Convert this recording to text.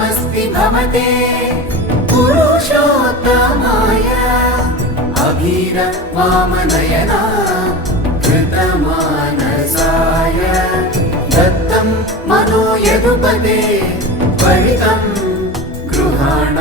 कार्यमस्ति भवते पुरुषोत्तमाय अभीरवामनयना कृतमानसाय दत्तं मनो यदुपते त्वरितं गृहाण